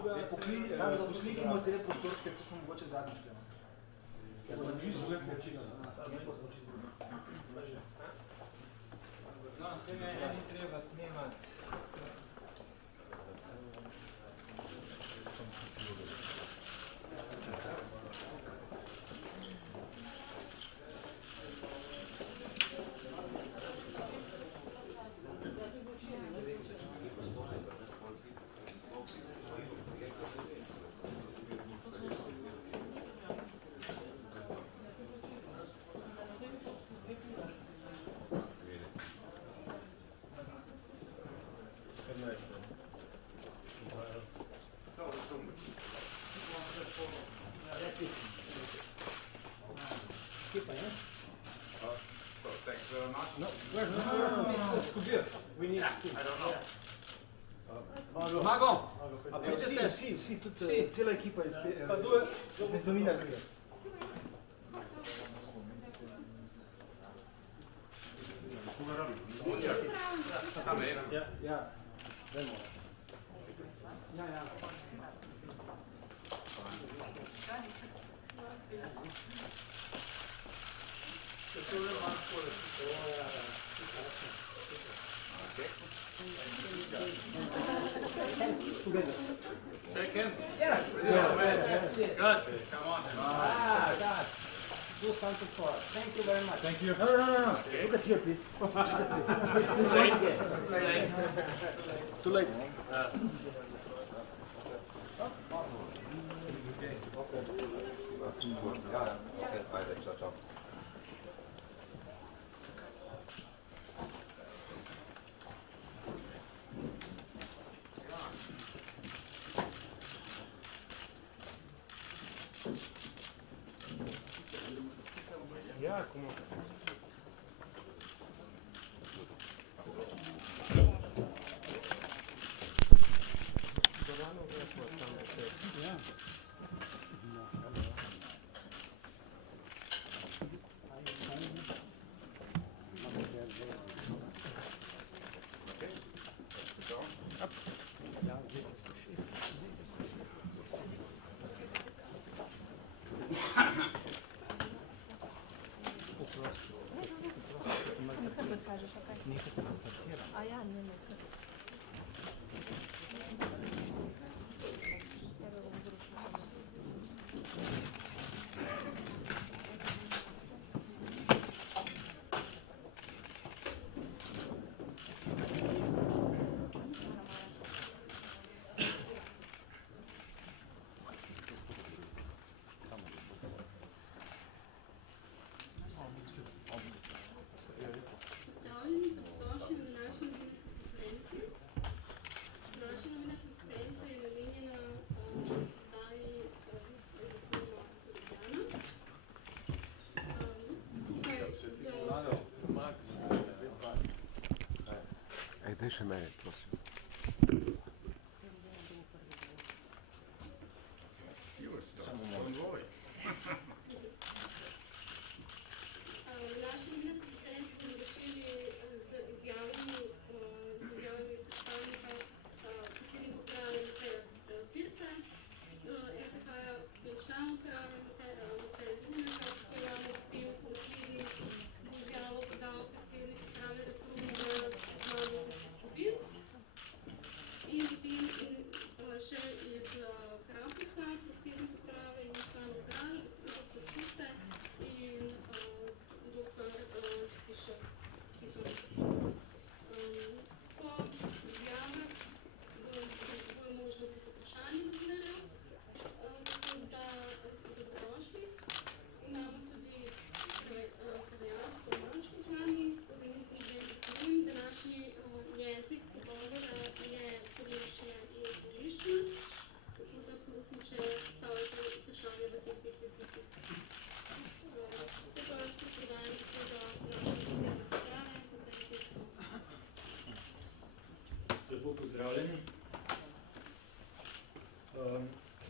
Poslikimo te prostorske, to smo mogoče zadnjič. No, vse meni ni treba snemati. Zmago! Vsi, tudi cela ekipa iz Novinarske. Ja, vemo. Ja. Together. Shake hands. Yes. Good. Come on. God. Good fun to for. Thank you very much. Thank you. No. Okay. Look at here, please. Too late. Ciao. Ja, como... Daj še mene, prosim.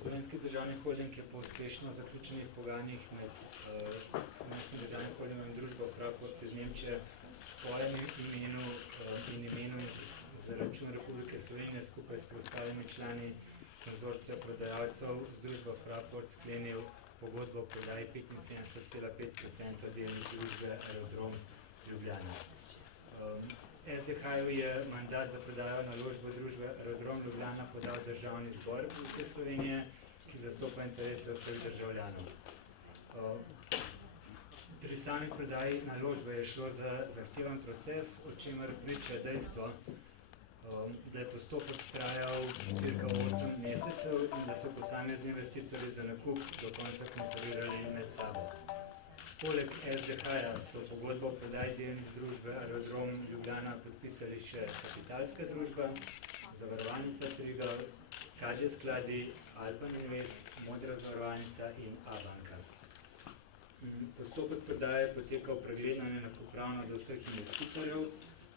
Slovenski državni holding je po uspešno zaključenih pogajanjih med Slovenskim državnim holdingom in družbo Fraport iz Nemčije v svojem imenu in imenu za račun Republike Slovenije skupaj s preostalimi člani konzorcija prodajalcev z družbo Fraport sklenil pogodbo o prodaji 75,5% delnic družbe Aerodrom Ljubljana. SDH-ju je mandat za prodajo naložbe družbe Aerodrom Ljubljana podal Državni zbor Republike Slovenije, ki zastopa interese vseh državljanov. Pri sami prodaji naložbe je šlo za zahteven proces, o čemer priča dejstvo, da je postopek trajal cirka 8 mesecev in da so posamezni investitorji za nakup do konca konkurirali med sabo. Poleg SDH-ja so pogodbo o prodaji delnic družbe Aerodrom Ljubljana podpisali še Kapitalska družba, Zavarovalnica Triglav, Kadje skladi, Alpan Invest, Modra zavarovalnica in A-banka. Postopek prodaje je potekal pregledno in enakopravno do vseh investitorjev v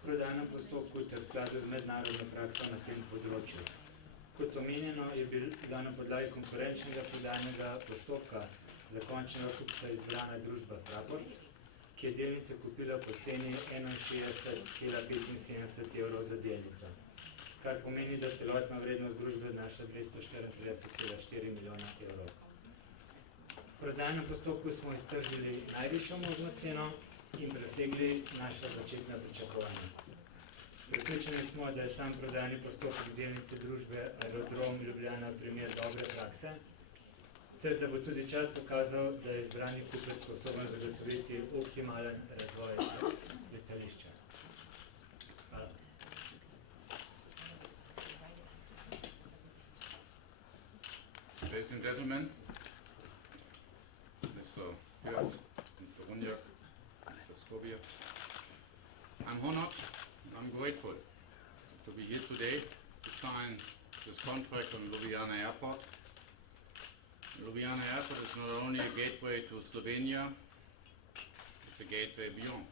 prodajnem postopku ter v skladu z mednarodno prakso na tem področju. Kot omenjeno je bila na podlagi konkurenčnega prodajnega postopka za končnega kupca izbrana družba Fraport, ki je delnice kupila po ceni 61,75 evrov za delnico, kar pomeni, da celotna vrednost družbe znaša 234,4 milijona evrov. V prodajnem postopku smo iztržili najvišjo možno ceno in presegli naša začetna pričakovanja. Prepričani smo, da je sam prodajni postopek delnice družbe Aerodrom Ljubljana primer dobre prakse, ter da bo tudi čas pokazal, da je izbrani kupec sposoben zagotoviti optimalen razvoj letališča. Hvala. Ladies and gentlemen, Mr. Pirz, Mr. Runjak, Mr. Skobia, I'm honored, I'm grateful to be here today to sign this contract on Ljubljana Airport. Ljubljana Airport is not only a gateway to Slovenia, it's a gateway beyond.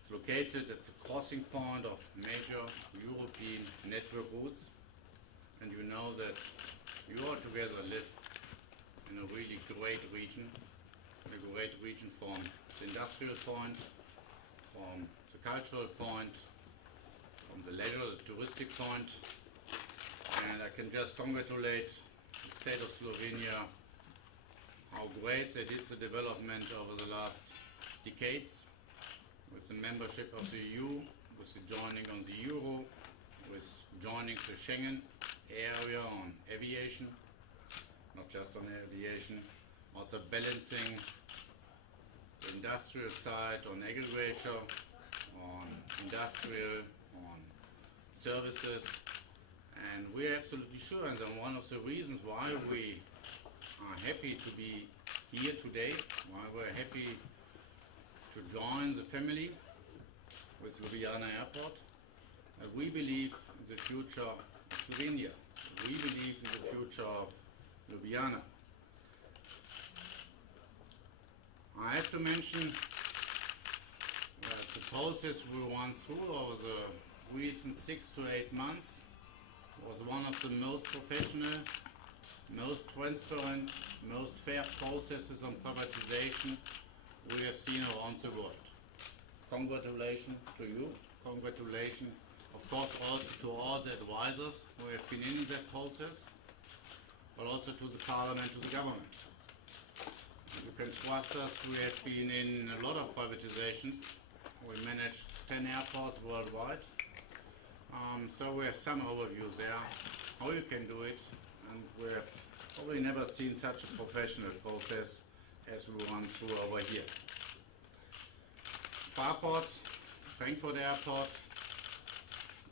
It's located at the crossing point of major European network routes, and you know that you all together live in a really great region from the industrial point, from the cultural point, from the leisure, the touristic point, and I can just congratulate the state of Slovenia, how great they did the development over the last decades, with the membership of the EU, with the joining on the Euro, with joining the Schengen area on aviation, not just on aviation, also balancing the industrial side on agriculture, on industrial, on services. And we're absolutely sure, and one of the reasons why we are happy to be here today, why we're happy to join the family with Ljubljana Airport, we believe in the future of Slovenia. We believe in the future of Ljubljana. I have to mention that the process we went through over the recent 6 to 8 months was one of the most professional, most transparent, most fair processes on privatization we have seen around the world. Congratulations to you. Congratulations, of course, also to all the advisors who have been in that process, but also to the Parliament, to the government. You can trust us, we have been in a lot of privatizations. We managed 10 airports worldwide. So we have some overviews there, how you can do it, and we have probably never seen such a professional process as we went through over here. Fraport, Frankfurt Airport,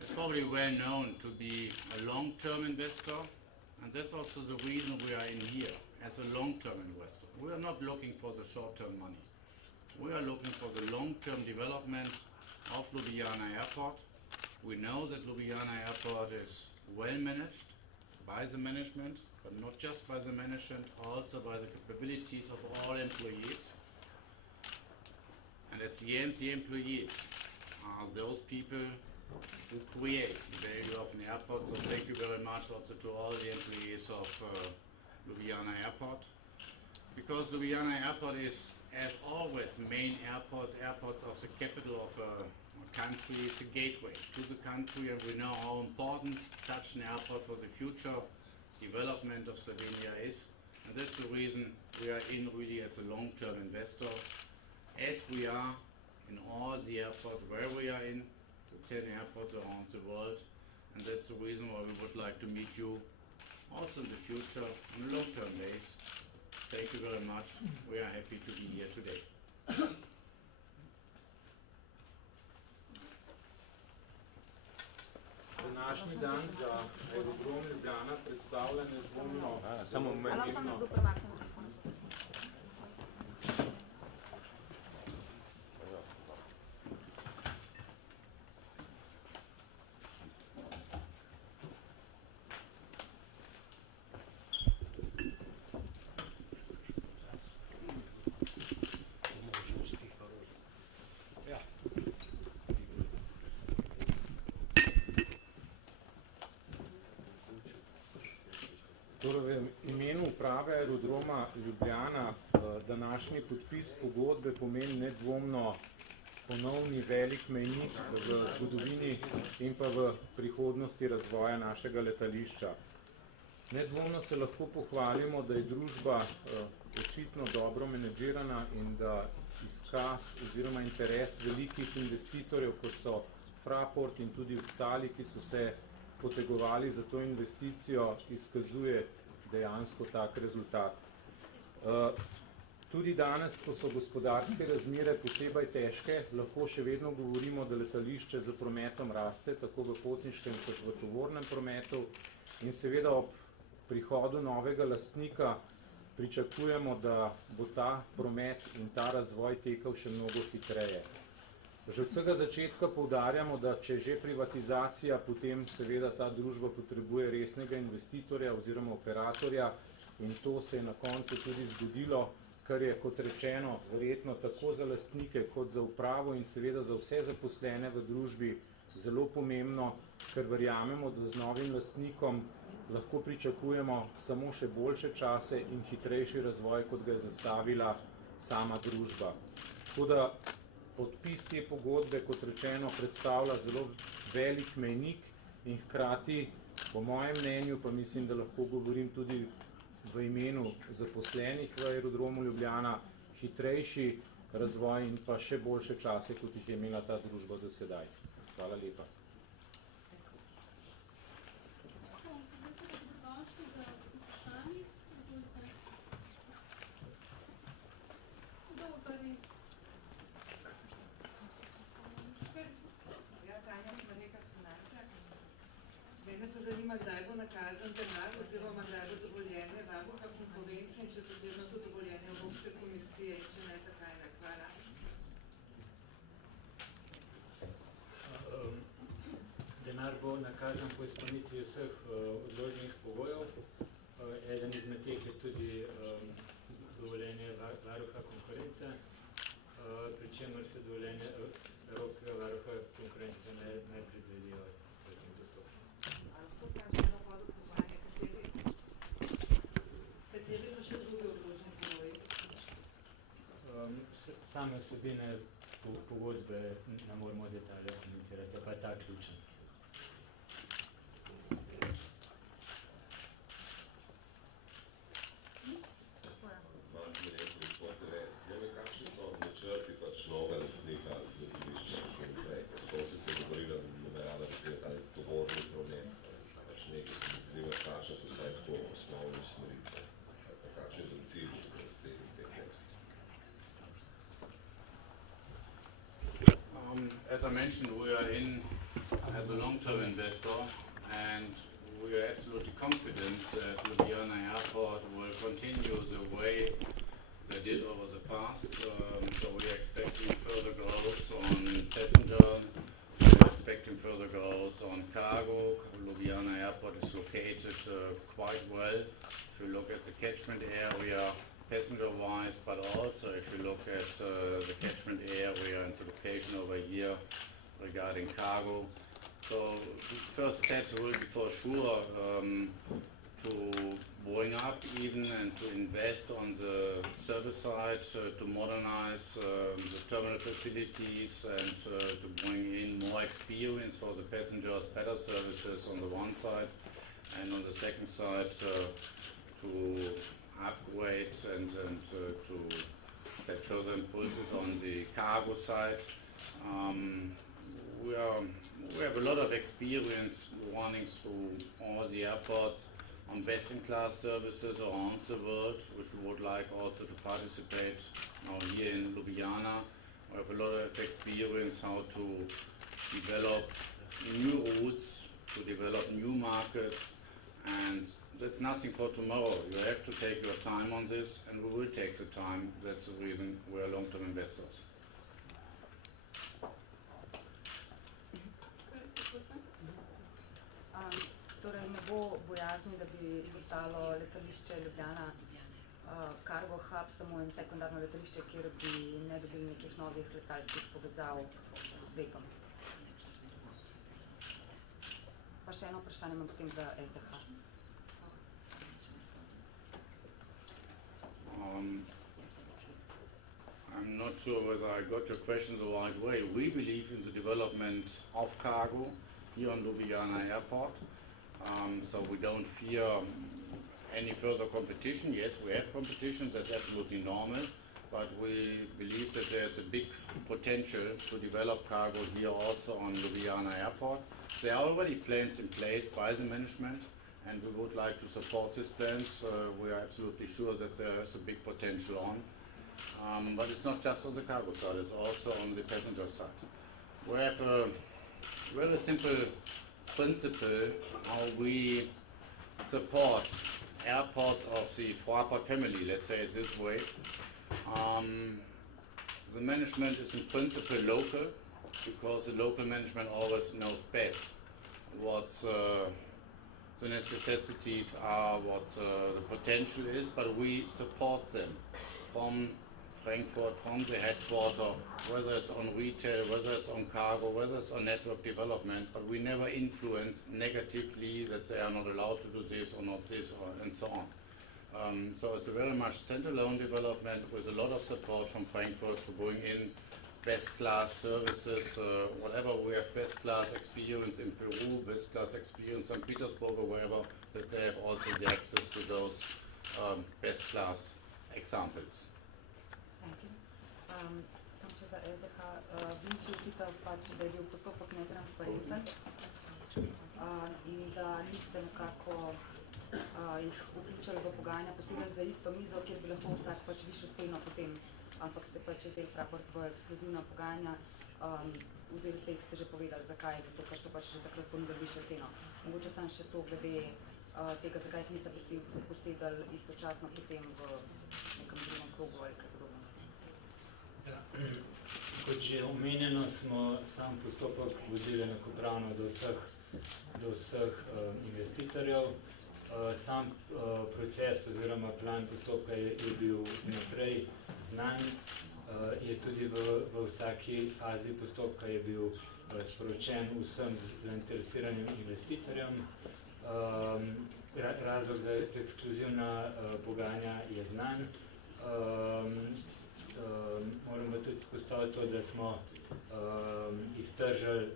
is probably well known to be a long-term investor, and that's also the reason we are in here, as a long-term investor. We are not looking for the short-term money. We are looking for the long-term development of Ljubljana Airport. We know that Ljubljana Airport is well managed by the management, but not just by the management, also by the capabilities of all employees. And at the end, the employees are those people who create the value of an airport. So thank you very much also to all the employees of Ljubljana Airport. Because Ljubljana Airport is, as always, main airports of the capital of a country is a gateway to the country, and we know how important such an airport for the future development of Slovenia is. And that's the reason we are in really as a long-term investor, as we are in all the airports where we are in, the 10 airports around the world. And that's the reason why we would like to meet you also in the future on a long-term basis. Thank you very much. We are happy to be here today. Današnji dan za aerodrom Ljubljana predstavlja nedvomno samo moment. Torej, v imenu uprave aerodroma Ljubljana današnji podpis pogodbe pomeni nedvomno ponovni velik mejnik v zgodovini in pa v prihodnosti razvoja našega letališča. Nedvomno se lahko pohvalimo, da je družba očitno dobro menedžirana in da izkaz oziroma interes velikih investitorjev, kot so Fraport in tudi ostali, ki so se potegovali za to investicijo, izkazuje dejansko tak rezultat. Tudi danes, ko so gospodarske razmere posebej težke, lahko še vedno govorimo, da letališče z prometom raste, tako v potniškem kot v tovornem prometu, in seveda ob prihodu novega lastnika pričakujemo, da bo ta promet in ta razvoj tekel še mnogo hitreje. Že od vsega začetka poudarjamo, da če že privatizacija, potem seveda ta družba potrebuje resnega investitorja oziroma operatorja, in to se je na koncu tudi zgodilo, kar je, kot rečeno, verjetno tako za lastnike kot za upravo in seveda za vse zaposlene v družbi zelo pomembno, ker verjamemo, da z novim lastnikom lahko pričakujemo samo še boljše čase in hitrejši razvoj, kot ga je zastavila sama družba. Tako da podpis te pogodbe, kot rečeno, predstavlja zelo velik mejnik in hkrati, po mojem mnenju, pa mislim, da lahko govorim tudi v imenu zaposlenih v aerodromu Ljubljana, hitrejši razvoj in pa še boljše čase, kot jih je imela ta družba do sedaj. Hvala lepa. Kdaj bo nakazan denar oziroma kdaj bo dovoljenje varuha konference in če potrebno to dovoljenje Evropske komisije, če ne, zakaj ne? Hvala. Denar bo nakazan po izpolnitvi vseh odloženih pogojev. Eden izmed teh je tudi dovoljenje varuha konkurence, pri čemer se dovoljenje Evropskega varuha konkurence ne predvidijo. Same vsebine pogodbe ne moramo detalje komentirati, pa je ta ključen. Kakšni so načrti novega lastnika z letališča in prej? Kako ste se govorili, da bi namerava razvijati tovorni promet? Nekaj se mi zdi, vpraša se vsaj tako osnovno usmeritev. Kakšni so cilji za razstegi teh mest? As I mentioned, we are in as a long-term investor, and we are absolutely confident that Ljubljana Airport will continue the way they did over the past. So we are expecting further growth on passenger, we are expecting further growth on cargo. Ljubljana Airport is located quite well. If you look at the catchment area, passenger-wise, but also if you look at the catchment area and the location over here regarding cargo. So the first steps will be for sure to bring up even and to invest on the service side to modernize the terminal facilities and to bring in more experience for the passengers, better services on the one side, and on the second side to upgrade and to set further impulses on the cargo side. We have a lot of experience running through all the airports on best-in-class services around the world, which we would like also to participate now here in Ljubljana. We have a lot of experience how to develop new routes, to develop new markets, and that's nothing for tomorrow. You have to take your time on this, and we will take the time. That's the reason we are long-term investors. Torej ne bo bojazni, da bi postalo letališče Ljubljana cargo hub, samo en sekundarno letališče, kjer bi ne dobili nekih novih letalskih povezav s svetom. Pa še eno vprašanje imam potem za SDH. I'm not sure whether I got your question the right way. We believe in the development of cargo here on Ljubljana Airport. So we don't fear any further competition. Yes, we have competition, that's absolutely normal, but we believe that there's a big potential to develop cargo here also on Ljubljana Airport. There are already plans in place by the management, and we would like to support these plans. We are absolutely sure that there is a big potential on. But it's not just on the cargo side, it's also on the passenger side. We have a very simple principle how we support airports of the Fraport family, let's say it this way. The management is in principle local, because the local management always knows best what the necessities are, what the potential is, but we support them from Frankfurt, from the headquarter, whether it's on retail, whether it's on cargo, whether it's on network development, but we never influence negatively that they are not allowed to do this or not this, and so on. So it's a very much standalone development with a lot of support from Frankfurt to bring in best-class services, whatever we have best-class experience in Peru, best-class experience in St. Petersburg or wherever, that they have also the access to those best-class examples. Thank you. Sam še za SDH. Vinči očita pač, da je bil postopek netransparenten in da niste nekako jih vključili v pogajanja posebej za isto mizo, kjer bi lahko vsak pač višjo ceno potem, ampak ste pač vzeli Fraport v ekskluzivna pogajanja, vzeli ste jih, ste že povedali, zakaj, zato ker so pač že takrat ponudili višjo ceno. Mogoče sem še to glede tega, zakaj jih niste posedali istočasno potem v nekem drugem krogu ali kaj podobno. Ja. Kot že omenjeno, smo sam postopek vodili enakopravno do vseh investitorjev. Sam proces oziroma plan postopka je bil naprej znan. Je tudi v vsaki fazi postopka je bil sporočen vsem zainteresiranim investitorjem. Razlog za ekskluzivna pogajanja je znan. Moramo tudi spostaviti to, da smo iztržili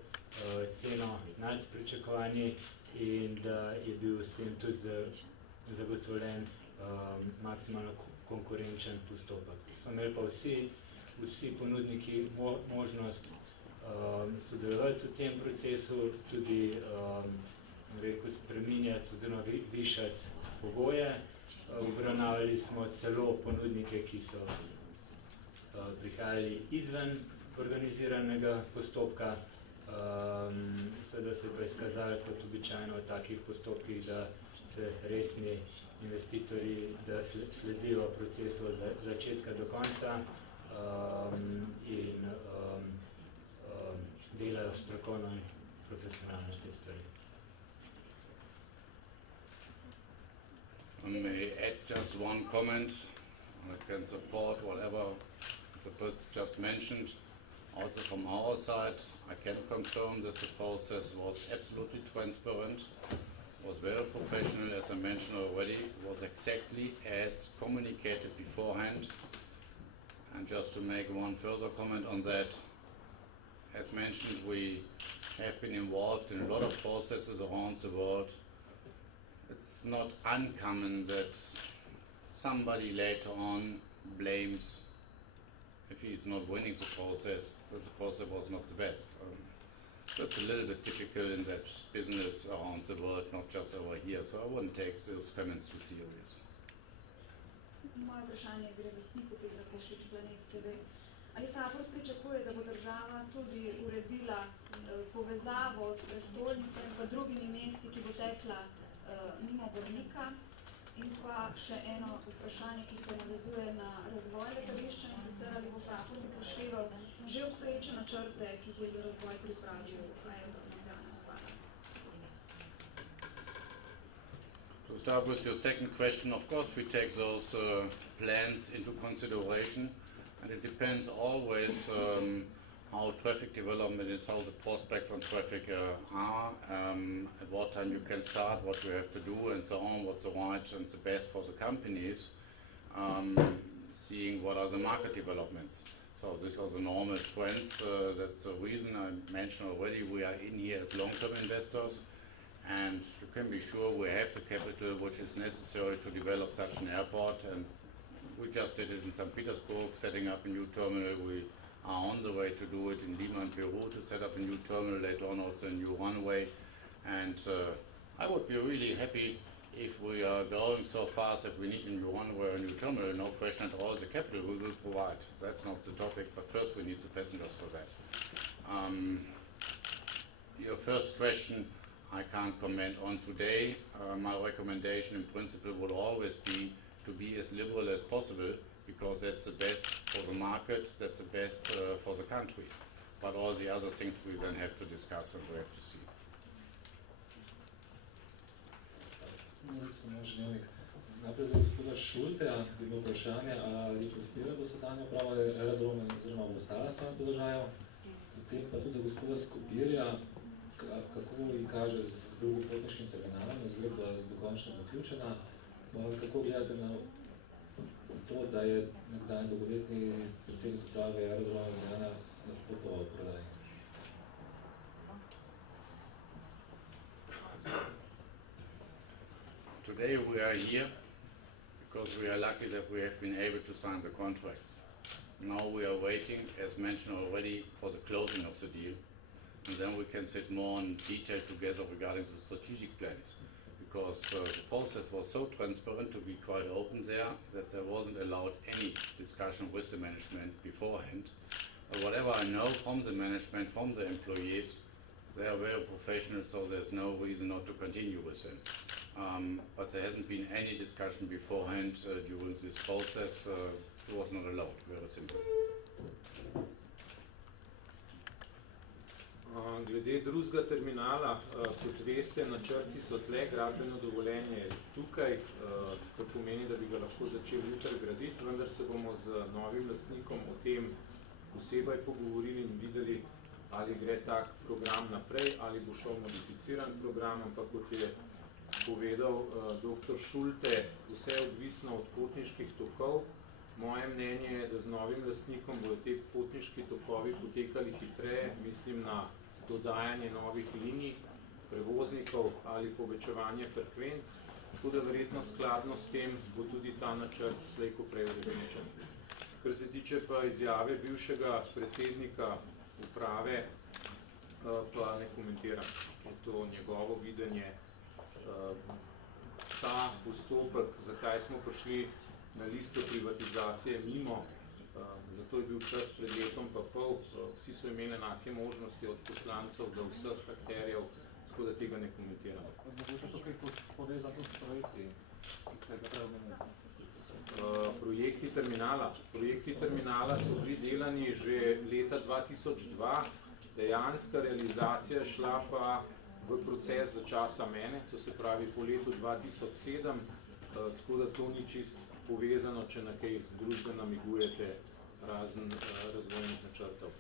ceno nad pričakovanji in da je bil s tem tudi zagotovljen maksimalno konkurenčen postopek. So imeli pa vsi ponudniki možnost sodelovati v tem procesu, tudi spreminjati oziroma višati pogoje. Obravnavali smo celo ponudnike, ki so prihajali izven organiziranega postopka. Seveda se je pa izkazalo kot običajno v takih postopkih, da se resni investitorji, da sledijo procesu od začetka do konca in delajo strokovno in profesionalno te stvari. I may add just one comment. I can support whatever the person just mentioned. Also from our side, I can confirm that the process was absolutely transparent. was very professional, as I mentioned already, was exactly as communicated beforehand. And just to make one further comment on that, as mentioned, we have been involved in a lot of processes around the world. It's not uncommon that somebody later on blames, if he's not winning the process, that the process was not the best. That's a little bit typical in that business around the world, not just over here. So I wouldn't take those comments too serious. Moje vprašanje gre lastniku Petra Košlič Planet TV. Ali Fraport pričakuje, da bo država tudi uredila povezavo s prestolnico in pa drugimi mesti, ki bo tekla mimo Brnika? In pa še eno vprašanje, ki se navezuje na razvoj letališča, in sicer ali bo Fraport upošteval že obstoječe načrte, ki jih je za razvoj pripravil aerodrom Ljubljana. Hvala. To start with your second question, of course we take those plans into consideration, and it depends always how traffic development is, how the prospects on traffic are, at what time you can start, what you have to do, and so on, what's the right and the best for the companies, seeing what are the market developments. So these are the normal trends. That's the reason I mentioned already we are in here as long-term investors, and you can be sure we have the capital which is necessary to develop such an airport. And we just did it in St. Petersburg, setting up a new terminal. We are on the way to do it in Lima and Peru to set up a new terminal, later on also a new runway. And I would be really happy if we are going so fast that we need a new runway or a new terminal. No question at all, the capital we will provide. That's not the topic, but first we need the passengers for that. Your first question I can't comment on today. My recommendation in principle would always be to be as liberal as possible, because that's the best for the market, that's the best for the country. But all the other things we then have to discuss and we have to see. Najprej za gospoda Šulteja bi bilo vprašanje, ali podpira dosedanja uprava aerodroma oziroma bo ostala sama položaju. Potem pa tudi za gospoda Skobirja, kako ji kaže z drugim potniškim terminalom, zgodba dokončno zaključena. Kako gledate na to, da je nekdanji dolgoletni predsednik uprave aerodroma Ljubljana nasprotoval prodaji? Today we are here because we are lucky that we have been able to sign the contracts. Now we are waiting, as mentioned already, for the closing of the deal, and then we can sit more in detail together regarding the strategic plans. Because the process was so transparent, to be quite open there, that there wasn't allowed any discussion with the management beforehand. But whatever I know from the management, from the employees, they are very professional, so there's no reason not to continue with them. But there hasn't been any discussion beforehand during this process. It was not allowed, very simple. Glede drugega terminala, kot veste, načrti so tle, gradbeno dovoljenje je tukaj, kar pomeni, da bi ga lahko začeli jutri graditi, vendar se bomo z novim lastnikom o tem posebej pogovorili in videli, ali gre tak program naprej, ali bo šel modificiran program, ampak kot je povedal dr. Šulte, vse je odvisno od potniških tokov. Moje mnenje je, da z novim lastnikom bodo te potniški tokovi potekali hitreje, mislim na dodajanje novih linij, prevoznikov ali povečevanje frekvenc, tako da verjetno skladno s tem bo tudi ta načrt slej ko prej uresničen. Kar se tiče pa izjave bivšega predsednika uprave, pa ne komentiram, je to njegovo videnje. Ta postopek, zakaj smo prišli na listo privatizacije mimo, zato je bil čas pred letom pa pol, vsi so imeli enake možnosti od poslancev do vseh akterjev, tako da tega ne komentiram. Mogoče to kaj povezano s projekti, ki ste ga prej omenili? Projekti terminala so bili delani že leta 2002, dejanska realizacija je šla pa v proces za časa mene, to se pravi po letu 2007, tako da to ni čist povezano, če na kaj drugega namigujete razen razvojnih načrtov.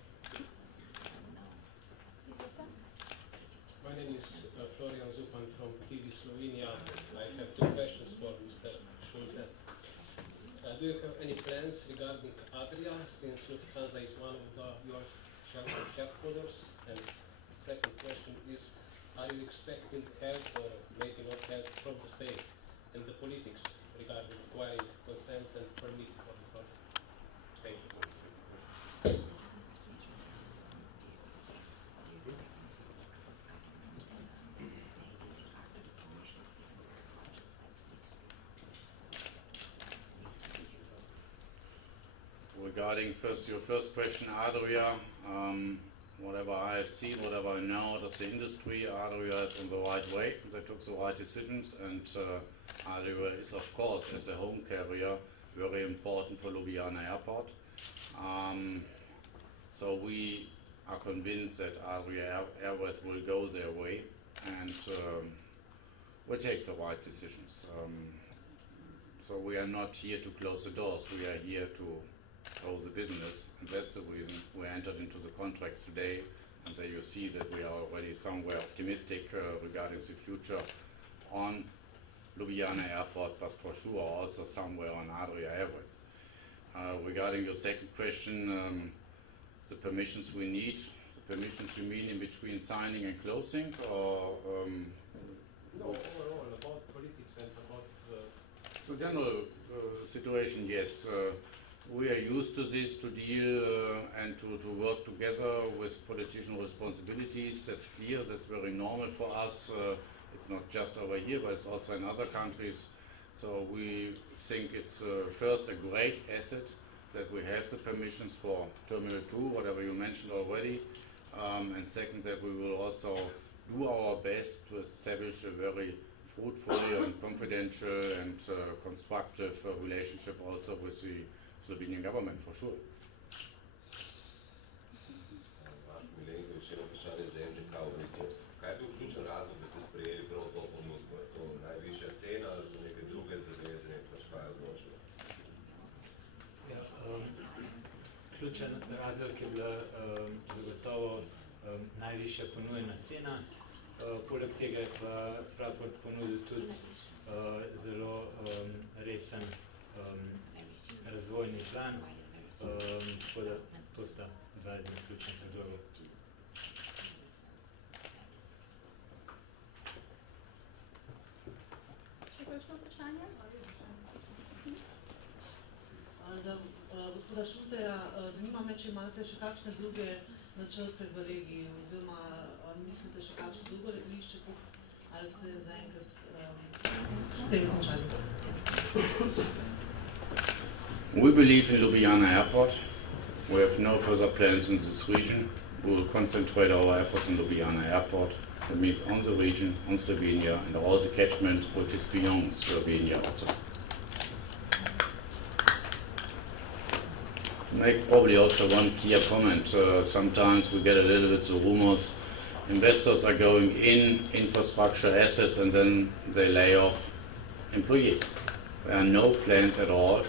My name is is Florian Zupan from TV Slovenia. I have two questions for Mr. Schulte. Do you have any plans regarding Adria, since Lufthansa is one of your shareholders? And second question is, are you expecting help or maybe not help from the state and the politics regarding acquiring consents and permits for the project? Thank you. Regarding your first question, Adria, whatever I have seen, whatever I know out of the industry, Adria is on the right way. They took the right decisions, and Adria is, of course, as a home carrier, very important for Ljubljana Airport. So we are convinced that Adria Airways will go their way and will take the right decisions. So we are not here to close the doors, we are here to grow the business, and that's the reason we entered into the contracts today, and there you see that we are already somewhere optimistic regarding the future on Ljubljana Airport, but for sure also somewhere on Adria Airways. Regarding your second question, the permissions we need, the permissions you mean in between signing and closing, or no, overall, about politics and about the general situation, yes. We are used to this, to deal and to work together with politician responsibilities. That's clear, that's very normal for us. It's not just over here, but it's also in other countries. So we think it's first a great asset that we have the permissions for Terminal 2, whatever you mentioned already. And second, that we will also do our best to establish a very fruitful and confidential and constructive relationship also with the Slovenian government, for sure. Milenković, eno vprašanje za SDK v bistvu. Kaj je bil ključen razlog, da ste sprejeli prav to ponudbo? Je to najvišja cena ali so neke druge zaveze, pač kaj je odločilo? Ja, ključen razlog je bila zagotovo najvišja ponujena cena. Poleg tega je pa Fraport ponudil tudi zelo resen razvojni plan, tako da to sta dva izmed ključnih razlogov. Še kakšno vprašanje? Za gospoda Šulteja, zanima me, če imate še kakšne druge načrte v regiji, oziroma mislite še kakšno drugo letališče, ali ste zaenkrat s tem končali? We believe in Ljubljana Airport. We have no further plans in this region. We will concentrate our efforts on Ljubljana Airport. That means on the region, on Slovenia, and all the catchment which is beyond Slovenia also. Make probably also one clear comment. Sometimes we get a little bit the rumors. Investors are going in infrastructure assets and then they lay off employees. There are no plans at all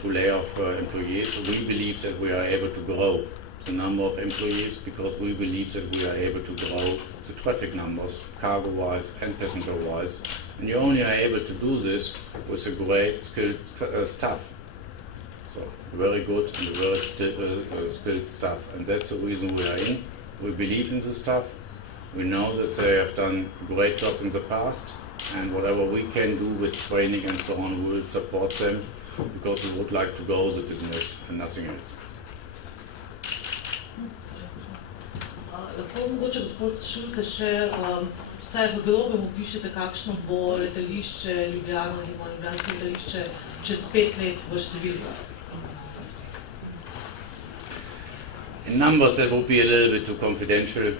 to lay off employees. So we believe that we are able to grow the number of employees because we believe that we are able to grow the traffic numbers, cargo-wise and passenger-wise. And you only are able to do this with a great skilled staff. So very good and very skilled staff. And that's the reason we are in. We believe in the staff. We know that they have done a great job in the past. And whatever we can do with training and so on, we will support them because we would like to grow the business and nothing else. Lahko mogoče gospod Šulte še vsaj v grobem opišete, kakšno bo letališče Ljubljana oziroma ljubljansko letališče čez 5 let v številkah? In numbers that would be a little bit too confidential,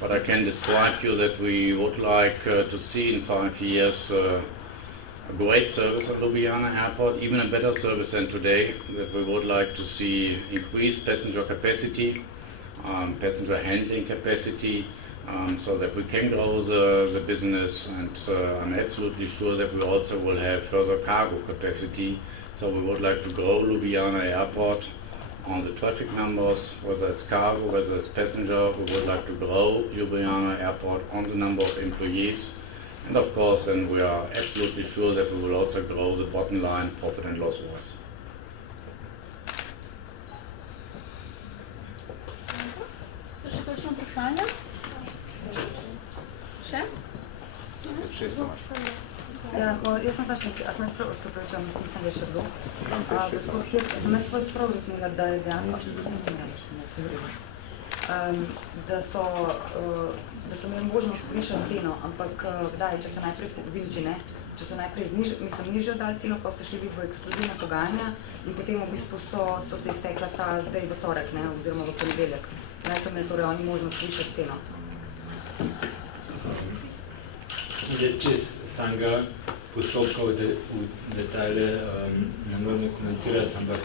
but I can describe you that we would like to see in 5 years a great service at Ljubljana Airport, even a better service than today, that we would like to see increased passenger capacity, passenger handling capacity, so that we can grow the business, and I'm absolutely sure that we also will have further cargo capacity. So we would like to grow Ljubljana Airport on the traffic numbers, whether it's cargo, whether it's passenger. We would like to grow Ljubljana Airport on the number of employees. And of course, then we are absolutely sure that we will also grow the bottom line, profit and loss wise. So še kakšno vprašanje? Še? Ja, jaz sem pač nekaj, a sem jaz prav, se pravičam, mislim, da je še kdo. Gospod Hirt, sem jaz vas prav razumela, da je dejansko, da so imeli možnost višati ceno, ampak kdaj, če so najprej Vinči, ne? Če so najprej nižjo dali ceno, pa ste šli v ekskluzivne pogajanja in potem v bistvu so se iztekla ta zdaj v torek, ne, oziroma v ponedeljek. Naj so imeli torej oni možnost višati ceno. Čez samega postopka v detalje ne moramo komentirati, ampak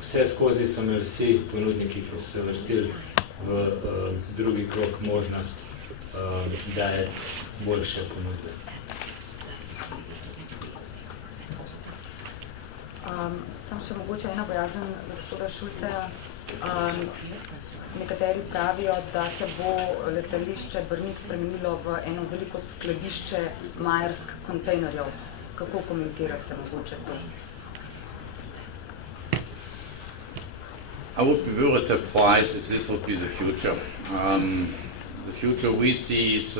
vse skozi so imeli vsi ponudniki, ki so se vrstili v drugi krog možnost dajati boljše ponudbe. Sam še mogoče ena bojazen za gospoda Šulteja. Nekateri pravijo, da se bo letališče Brnik spremenilo v eno veliko skladišče majersk kontejnerjev. Kako komentirate mogoče to? I would be very surprised if this would be the future. The future we see is,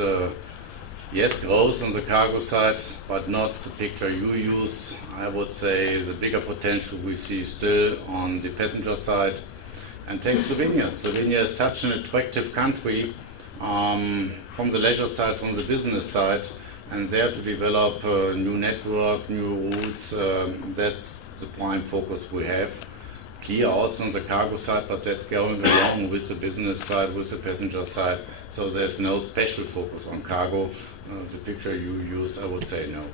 yes, growth on the cargo side, but not the picture you use. I would say the bigger potential we see still on the passenger side. And thanks to Slovenia. Slovenia is such an attractive country from the leisure side, from the business side, and there to develop a new network, new routes, that's the prime focus we have. Clear also on the cargo side, but that's going along with the business side, with the passenger side, so there's no special focus on cargo. The picture you used, I would say no.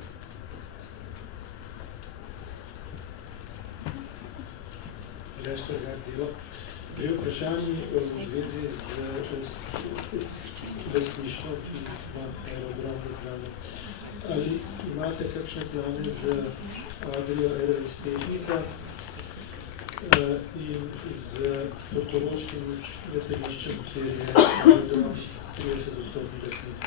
Pri vprašanju v zvezi z lastništvom, ki ima aerodrom Ljubljana, ali imate kakšne plane z Adrio Airways Tehnika in z portoroškim letališčem, kjer je aerodrom 30% lastnik?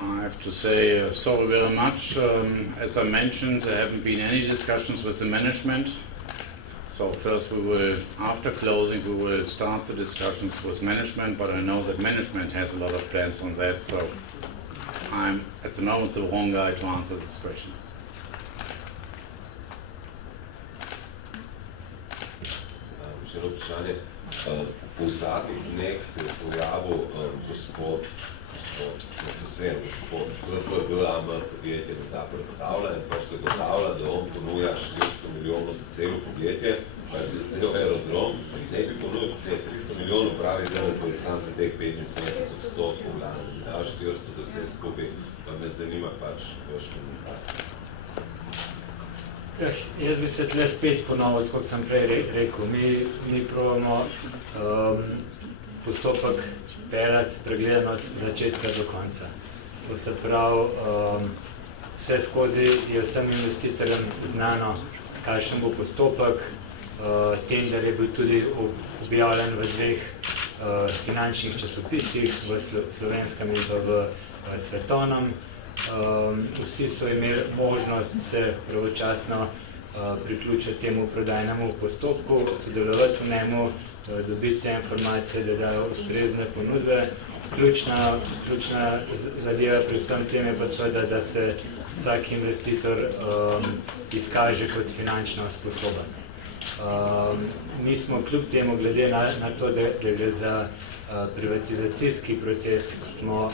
I have to say sorry very much. As I mentioned, there haven't been any discussions with the management. So first we will, after closing, we will start the discussions with management, but I know that management has a lot of plans on that, so I'm at the moment the wrong guy to answer this question. Še eno vprašanje. V zadnjih dneh se je pojavil gospod GAM podjetje, da ta predstavlja in pač zagotavlja, da on ponuja 400 milijonov za celo podjetje, pač za cel aerodrom, ne bi ponudil 300 milijonov, pravi danes, da je sam za teh 75% v glavnem, da bi dal 400 za vse skupaj, pa me zanima pač vaš komentar. Jaz bi se tle spet ponovil, kot sem prej rekel, mi probamo postopek peljati pregledano od začetka do konca. To se pravi, vse skozi je vsem investitorjem znano, kakšen bo postopek. Tender je bil tudi objavljen v dveh finančnih časopisih, v slovenskem in v svetovnem. Vsi so imeli možnost se pravočasno priključiti temu prodajnemu postopku, sodelovati v njemu, dobiti vse informacije, da dajo ustrezne ponudbe. Ključna zadeva pri vsem tem je pa seveda, da se vsak investitor izkaže kot finančno sposoben. Mi smo kljub temu, glede na to, da gre za privatizacijski proces, smo,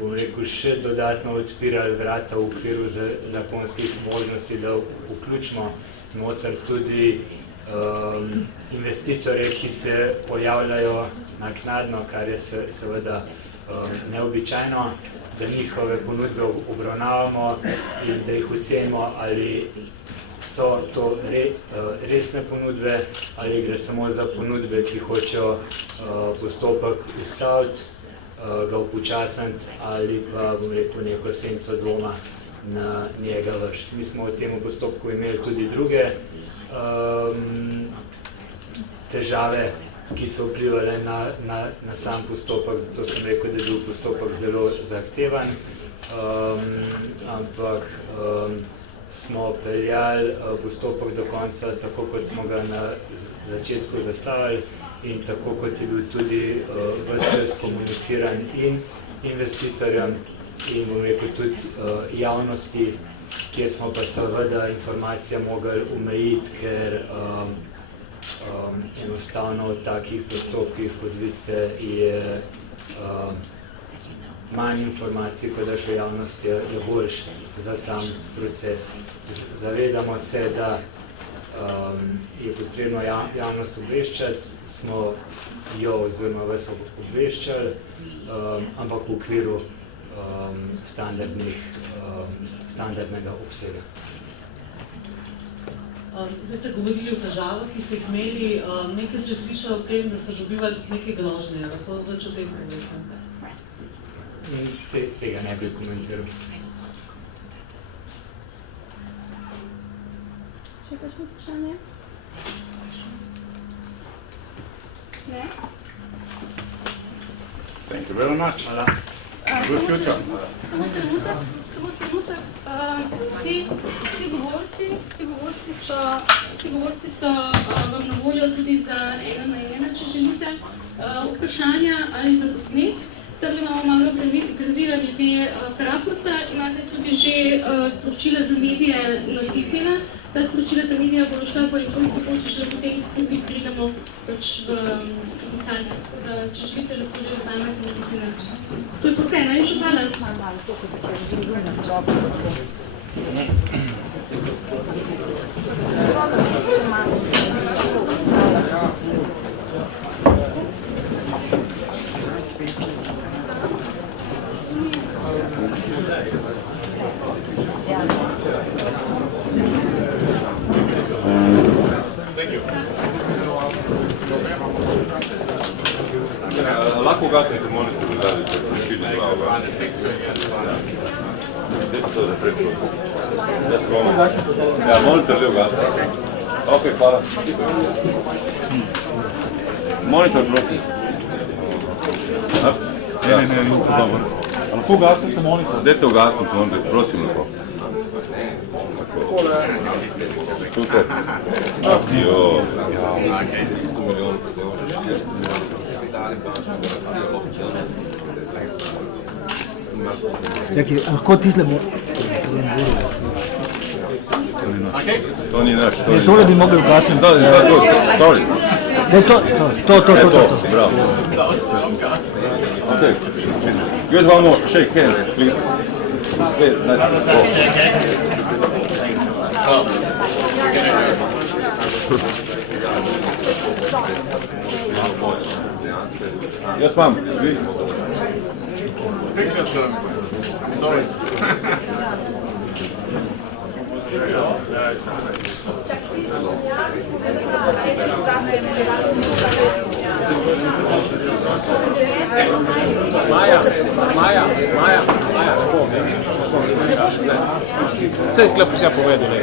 bom rekel, še dodatno odpirali vrata v okviru zakonskih možnosti, da vključimo noter tudi investitorje, ki se pojavljajo naknadno, kar je seveda neobičajno, da njihove ponudbe obravnavamo in da jih ocenimo, ali so to resne ponudbe, ali gre samo za ponudbe, ki hočejo postopek ustaviti, ga upočasniti ali pa, bom rekel, neko senco dvoma na njega vršiti. Mi smo v tem postopku imeli tudi druge težave, ki so vplivali na sam postopek, zato sem rekel, da je bil postopek zelo zahteven, ampak smo peljali postopek do konca, tako kot smo ga na začetku zastavili in tako kot je bil tudi ves čas komuniciran in investitorjem in bom rekel tudi javnosti, kjer smo pa seveda informacije mogli omejiti, ker enostavno v takih postopkih, kot vidite, je manj informacij, ko daš v javnost, je boljš za sam proces. Zavedamo se, da je potrebno javnost obveščati, smo jo oziroma vas obveščali, ampak v okviru standardnega obsega. Zdaj ste govorili o težavah, ki ste jih imeli, nekaj ste slišali o tem, da ste dobivali tudi neke grožnje, lahko več o tem poveste? Tega ne bi komentiral. Še kakšno vprašanje? Ne? Thank you very much. Good future. Samo trenutek. Vsi govorci so vam na voljo tudi za ena na ena, če želite vprašanja ali za posnet. Trdli imamo malo gradiva glede Frankfurta, imate tudi že sporočila za medije natisnjena. Ta sporočila za medije bodo šla po elektronski pošti, še potem tudi pridemo pač v pisanje. Če želite, lahko že vzamete nekaj na. To je pa vse, najlepša hvala. Lahko ugasnite monitor, da širi glava. To je preko. Ja, monitor li ugasnite. Ok, hvala. Monitor, prosim. Ne, ni to dobro. Lahko ugasnite monitor. Dajte ugasnite monitor, prosim lepo. Super. Jo. Čakaj, lahko tisle bo... To ni naš, to ni naš. Tole bi mogli ugasniti. Sorry. To. Bravo. Okay. Good, one more. Shake hands, please. Nice. Yes, ma'am. Pictures, I'm sorry. Maja. Vse je tukaj povedali.